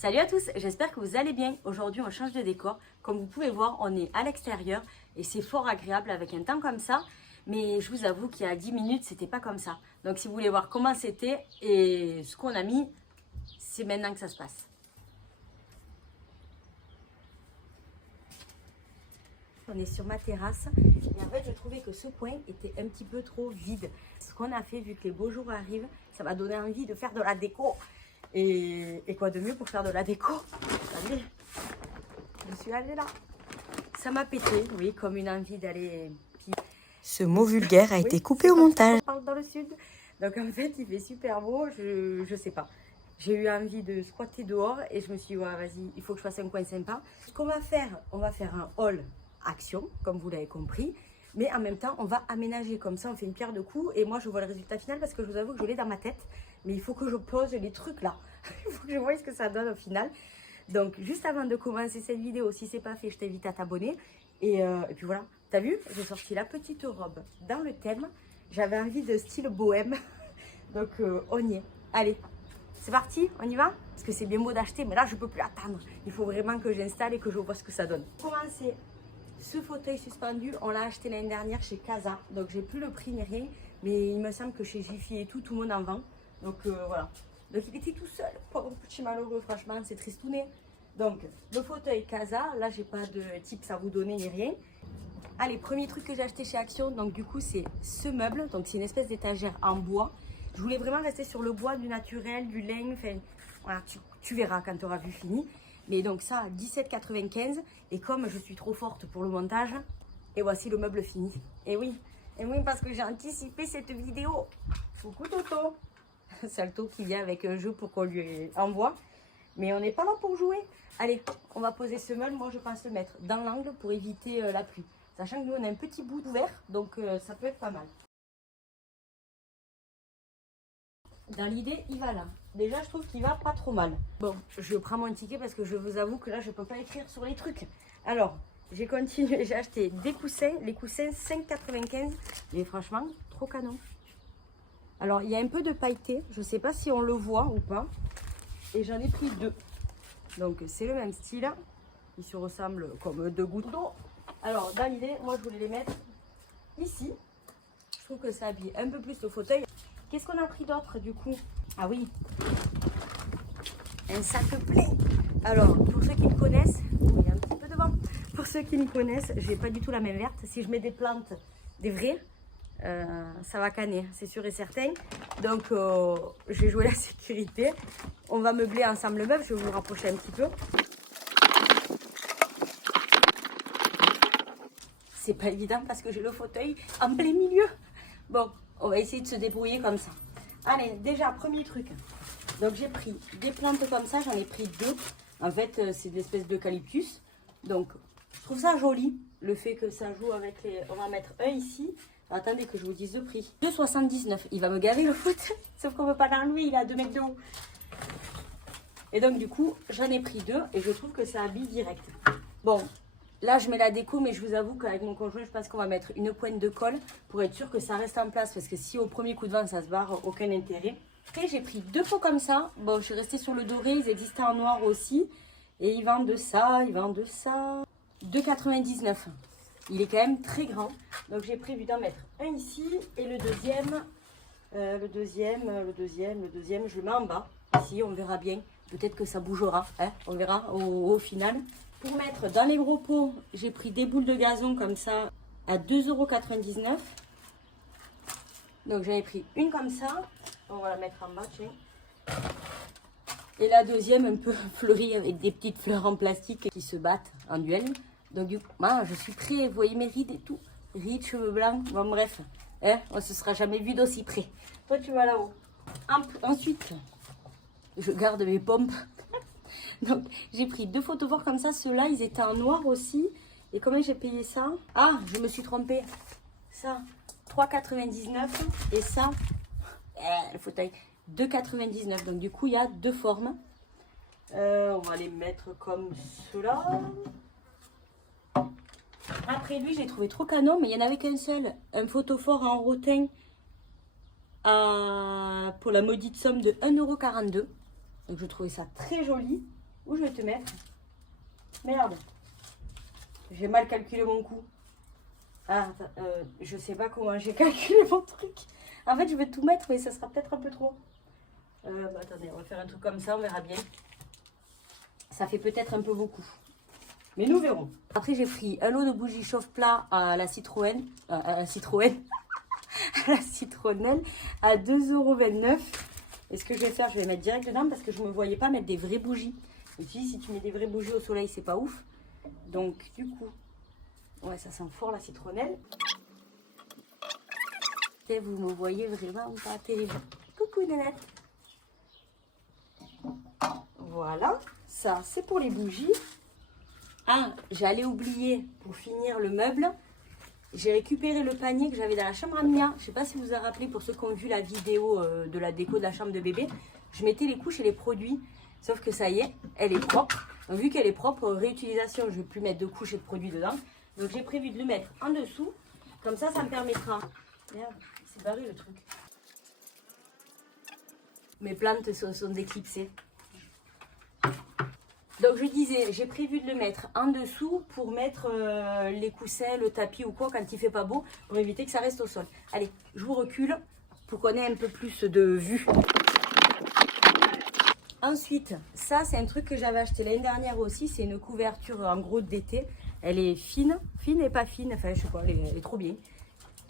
Salut à tous, j'espère que vous allez bien. Aujourd'hui on change de décor. Comme vous pouvez voir, on est à l'extérieur et c'est fort agréable avec un temps comme ça. Mais je vous avoue qu'il y a 10 minutes, c'était pas comme ça. Donc si vous voulez voir comment c'était et ce qu'on a mis, c'est maintenant que ça se passe. On est sur ma terrasse et en fait je trouvais que ce coin était un petit peu trop vide. Ce qu'on a fait, vu que les beaux jours arrivent, ça m'a donné envie de faire de la déco. Et quoi de mieux pour faire de la déco? Allez, je suis allée là. Ça m'a pété, oui, comme une envie d'aller... Ce mot vulgaire a été coupé au montage. On parle dans le sud. Donc en fait, il fait super beau, je sais pas. J'ai eu envie de squatter dehors et je me suis dit, ouais, vas-y, il faut que je fasse un coin sympa. Ce qu'on va faire, on va faire un haul action, comme vous l'avez compris. Mais en même temps, on va aménager comme ça, on fait une pierre de coups. Et moi, je vois le résultat final parce que je vous avoue que je l'ai dans ma tête. Mais il faut que je pose les trucs là. Il faut que je voie ce que ça donne au final. Donc, juste avant de commencer cette vidéo, si c'est pas fait, je t'invite à t'abonner. Et puis voilà, t'as vu, j'ai sorti la petite robe dans le thème. J'avais envie de style bohème. Donc, on y est. Allez, c'est parti, on y va? Parce que c'est bien beau d'acheter, mais là, je peux plus attendre. Il faut vraiment que j'installe et que je vois ce que ça donne. Pour commencer, ce fauteuil suspendu, on l'a acheté l'année dernière chez Casa. Donc, j'ai plus le prix ni rien. Mais il me semble que chez Jiffy et tout, tout le monde en vend. Donc, voilà. Donc, il était tout seul. Pauvre petit malheureux, franchement, c'est tristouné. Donc, le fauteuil Casa, là, j'ai pas de tips à vous donner ni rien. Allez, premier truc que j'ai acheté chez Action, donc du coup, c'est ce meuble. Donc, c'est une espèce d'étagère en bois. Je voulais vraiment rester sur le bois, du naturel, du lin. Enfin, voilà, tu verras quand tu auras vu fini. Mais donc, ça, 17,95 €. Et comme je suis trop forte pour le montage, et voici le meuble fini. Et oui, parce que j'ai anticipé cette vidéo. Coucou Toto. Salto qui vient avec un jeu pour qu'on lui envoie. Mais on n'est pas là pour jouer. Allez, on va poser ce meuble. Moi, je pense le mettre dans l'angle pour éviter la pluie. Sachant que nous, on a un petit bout ouvert. Donc, ça peut être pas mal. Dans l'idée, il va là. Déjà, je trouve qu'il va pas trop mal. Bon, je prends mon ticket parce que je vous avoue que là, je peux pas écrire sur les trucs. Alors, j'ai continué. J'ai acheté des coussins. Les coussins, 5,95 €. Mais franchement, trop canon. Alors, il y a un peu de pailleté. Je sais pas si on le voit ou pas. Et j'en ai pris deux. Donc, c'est le même style. Ils se ressemblent comme deux gouttes d'eau. Alors, dans l'idée, moi, je voulais les mettre ici. Je trouve que ça habille un peu plus le fauteuil. Qu'est-ce qu'on a pris d'autre, du coup? Ah oui, un sac plein. Alors, pour ceux qui me connaissent, il y a un petit peu de vent. Pour ceux qui me connaissent, je n'ai pas du tout la main verte. Si je mets des plantes, des vraies, ça va canner, c'est sûr et certain. Donc, je vais jouer la sécurité. On va meubler ensemble le meuble. Je vais vous rapprocher un petit peu. C'est pas évident parce que j'ai le fauteuil en plein milieu. Bon, on va essayer de se débrouiller comme ça. Allez, déjà, premier truc. Donc, j'ai pris des plantes comme ça. J'en ai pris deux. En fait, c'est des espèces d'eucalyptus. Donc, je trouve ça joli. Le fait que ça joue avec les... On va mettre un ici. Attendez que je vous dise le prix. 2,79 €. Il va me gaver le foot. Sauf qu'on ne peut pas l'enlever. Il a 2 mètres de haut. Et donc, du coup, j'en ai pris deux. Et je trouve que ça habille direct. Bon, là, je mets la déco. Mais je vous avoue qu'avec mon conjoint, je pense qu'on va mettre une pointe de colle. Pour être sûr que ça reste en place. Parce que si au premier coup de vent, ça se barre, aucun intérêt. Après, j'ai pris deux pots comme ça. Bon, je suis restée sur le doré. Ils existaient en noir aussi. Et ils vendent de ça. 2,99 €. Il est quand même très grand. Donc, j'ai prévu d'en mettre un ici. Et le deuxième, je le mets en bas. Ici, on verra bien. Peut-être que ça bougera. Hein, on verra au final. Pour mettre dans les gros pots, j'ai pris des boules de gazon comme ça à 2,99 €. Donc, j'en ai pris une comme ça. On va la mettre en bas, tiens. Et la deuxième, un peu fleurie avec des petites fleurs en plastique qui se battent en duel. Donc, du coup, moi, je suis prêt. Vous voyez mes rides et tout. Rides, cheveux blancs. Bon, bref. Hein, on ne se sera jamais vu d'aussi près. Toi, tu vas là-haut. Ensuite, je garde mes pompes. Donc, j'ai pris deux photos forts comme ça. Ceux-là, ils étaient en noir aussi. Et combien j'ai payé ça? Ah, je me suis trompée. Ça, 3,99 €. Et ça, le fauteuil, 2,99 €. Donc, du coup, il y a deux formes. On va les mettre comme cela. Après, lui, j'ai trouvé trop canon, mais il n'y en avait qu'un seul. Un photophore en rotin pour la maudite somme de 1,42 €. Donc, je trouvais ça très joli. Où je vais te mettre? Merde. J'ai mal calculé mon coût. Ah, je sais pas comment j'ai calculé mon truc. En fait, je vais tout mettre, mais ça sera peut-être un peu trop. Attendez, on va faire un truc comme ça, on verra bien. Ça fait peut-être un peu beaucoup. Mais nous verrons. Après, j'ai pris un lot de bougies chauffe-plat à la Citroën. À la Citroën. À la citronnelle à 2,29 €. Et ce que je vais faire, je vais mettre direct dedans parce que je ne me voyais pas mettre des vraies bougies. Et puis, si tu mets des vraies bougies au soleil, c'est pas ouf. Donc, du coup, ouais, ça sent fort la citronnelle. Et vous me voyez vraiment pas terrible. Coucou, Nanette. Voilà, ça, c'est pour les bougies. Ah, j'allais oublier, pour finir le meuble, j'ai récupéré le panier que j'avais dans la chambre à Mia. Je ne sais pas si vous vous avez rappelé, pour ceux qui ont vu la vidéo de la déco de la chambre de bébé. Je mettais les couches et les produits, sauf que ça y est, elle est propre. Donc, vu qu'elle est propre, réutilisation, je ne vais plus mettre de couches et de produits dedans. Donc j'ai prévu de le mettre en dessous. Comme ça, ça me permettra... Merde, c'est barré le truc. Mes plantes sont déclipsées. Donc je disais, j'ai prévu de le mettre en dessous pour mettre les coussins, le tapis ou quoi quand il fait pas beau, pour éviter que ça reste au sol. Allez, je vous recule pour qu'on ait un peu plus de vue. Ensuite, ça c'est un truc que j'avais acheté l'année dernière aussi, c'est une couverture en gros d'été. Elle est fine et pas fine, enfin je sais pas, elle est trop bien.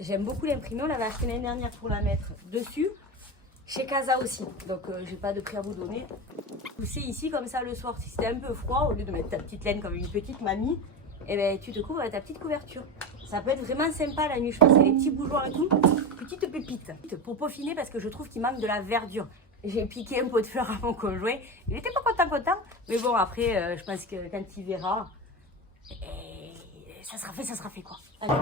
J'aime beaucoup l'imprimer, on l'avait acheté l'année dernière pour la mettre dessus. Chez Casa aussi, donc j'ai pas de prix à vous donner. Pousser ici comme ça le soir, si c'était un peu froid, au lieu de mettre ta petite laine comme une petite mamie, et ben tu te couvres avec ta petite couverture. Ça peut être vraiment sympa la nuit, je pense, les petits bougeoirs et tout, petite pépite. Pour peaufiner parce que je trouve qu'il manque de la verdure. J'ai piqué un pot de fleurs à mon conjoint, il était pas content, mais bon après je pense que quand il verra, ça sera fait quoi. Allez.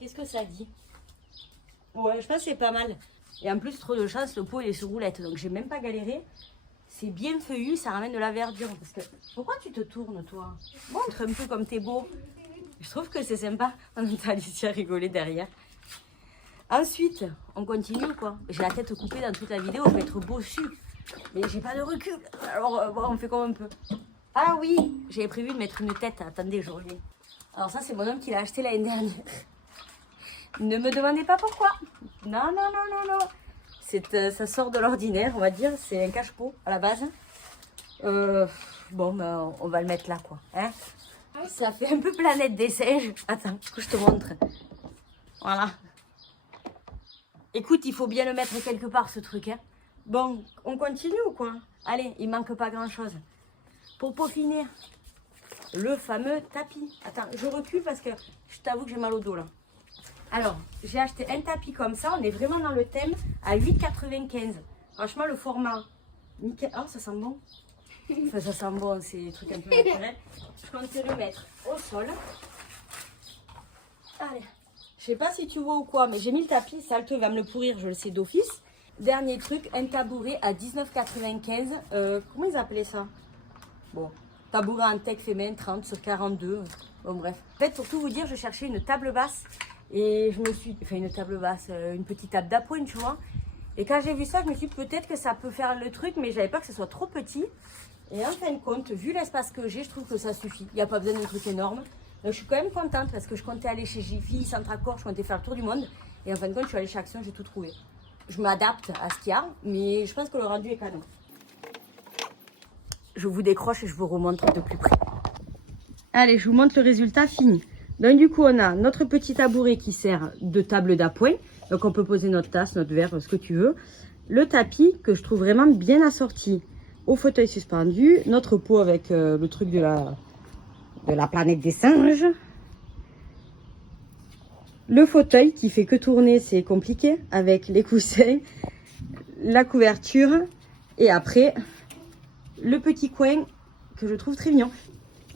Qu'est-ce que ça dit? Ouais, je pense que c'est pas mal. Et en plus, trop de chance, le pot il est sur roulette. Donc, j'ai même pas galéré. C'est bien feuillu, ça ramène de la verdure. Parce que, pourquoi tu te tournes, toi? Montre un peu comme t'es beau. Je trouve que c'est sympa. On entend Alicia rigoler derrière. Ensuite, on continue, quoi. J'ai la tête coupée dans toute la vidéo. Je vais être bossu. Mais j'ai pas de recul. Alors, bon, on fait comme on peut. Ah oui, j'avais prévu de mettre une tête. Attendez, je reviens. Alors, ça, c'est mon homme qui l'a acheté l'année dernière. Ne me demandez pas pourquoi. Non. Ça sort de l'ordinaire, on va dire. C'est un cache-pot à la base. Bon, ben, on va le mettre là, quoi. Hein, ça fait un peu planète des singes. Attends, que je te montre. Voilà. Écoute, il faut bien le mettre quelque part, ce truc. Hein. Bon, on continue ou quoi? Allez, il manque pas grand-chose. Pour peaufiner, le fameux tapis. Attends, je recule parce que je t'avoue que j'ai mal au dos, là. Alors, j'ai acheté un tapis comme ça, on est vraiment dans le thème, à 8,95 €. Franchement, le format, nickel. Oh, ça sent bon. Enfin, ça sent bon, c'est des trucs un peu naturels. Je compte le mettre au sol. Allez, je sais pas si tu vois ou quoi, mais j'ai mis le tapis, Salto va me le pourrir, je le sais d'office. Dernier truc, un tabouret à 19,95 €. Comment ils appelaient ça? Bon, tabouret en tech fait main, 30 sur 42. Bon, bref. En fait, pour tout vous dire, je cherchais une table basse. Et je me suis fait une table basse, une petite table d'appoint, tu vois. Et quand j'ai vu ça, je me suis dit peut-être que ça peut faire le truc, mais j'avais pas que ce soit trop petit. Et en fin de compte, vu l'espace que j'ai, je trouve que ça suffit. Il n'y a pas besoin d'un truc énorme. Donc je suis quand même contente parce que je comptais aller chez Jiffy, Centracor, je comptais faire le tour du monde. Et en fin de compte, je suis allée chez Action, j'ai tout trouvé. Je m'adapte à ce qu'il y a, mais je pense que le rendu est canon. Je vous décroche et je vous remontre de plus près. Allez, je vous montre le résultat fini. Donc du coup, on a notre petit tabouret qui sert de table d'appoint. Donc on peut poser notre tasse, notre verre, ce que tu veux. Le tapis que je trouve vraiment bien assorti au fauteuil suspendu. Notre pot avec le truc de la planète des singes. Le fauteuil qui fait que tourner, c'est compliqué avec les coussins, la couverture. Et après, le petit coin que je trouve très mignon.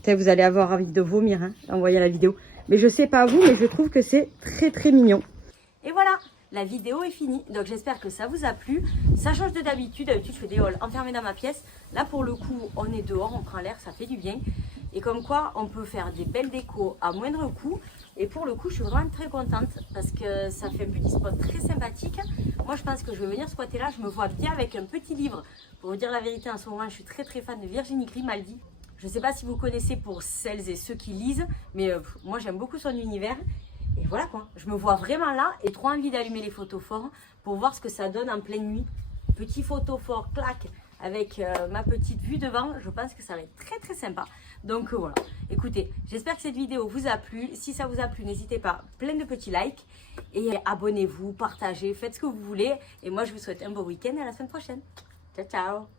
Vous allez avoir envie de vomir hein, en voyant la vidéo. Mais je sais pas vous, mais je trouve que c'est très mignon. Et voilà, la vidéo est finie. Donc j'espère que ça vous a plu. Ça change de d'habitude. D'habitude, je fais des hauls enfermés dans ma pièce. Là, pour le coup, on est dehors, on prend l'air, ça fait du bien. Et comme quoi, on peut faire des belles décos à moindre coût. Et pour le coup, je suis vraiment très contente parce que ça fait un petit spot très sympathique. Moi, je pense que je vais venir squatter là. Je me vois bien avec un petit livre. Pour vous dire la vérité, en ce moment, je suis très fan de Virginie Grimaldi. Je ne sais pas si vous connaissez pour celles et ceux qui lisent, mais moi, j'aime beaucoup son univers. Et voilà quoi, je me vois vraiment là et trop envie d'allumer les photophores pour voir ce que ça donne en pleine nuit. Petit photophore, clac, avec ma petite vue devant, je pense que ça va être très sympa. Donc voilà, écoutez, j'espère que cette vidéo vous a plu. Si ça vous a plu, n'hésitez pas, plein de petits likes. Et abonnez-vous, partagez, faites ce que vous voulez. Et moi, je vous souhaite un beau week-end et à la semaine prochaine. Ciao, ciao!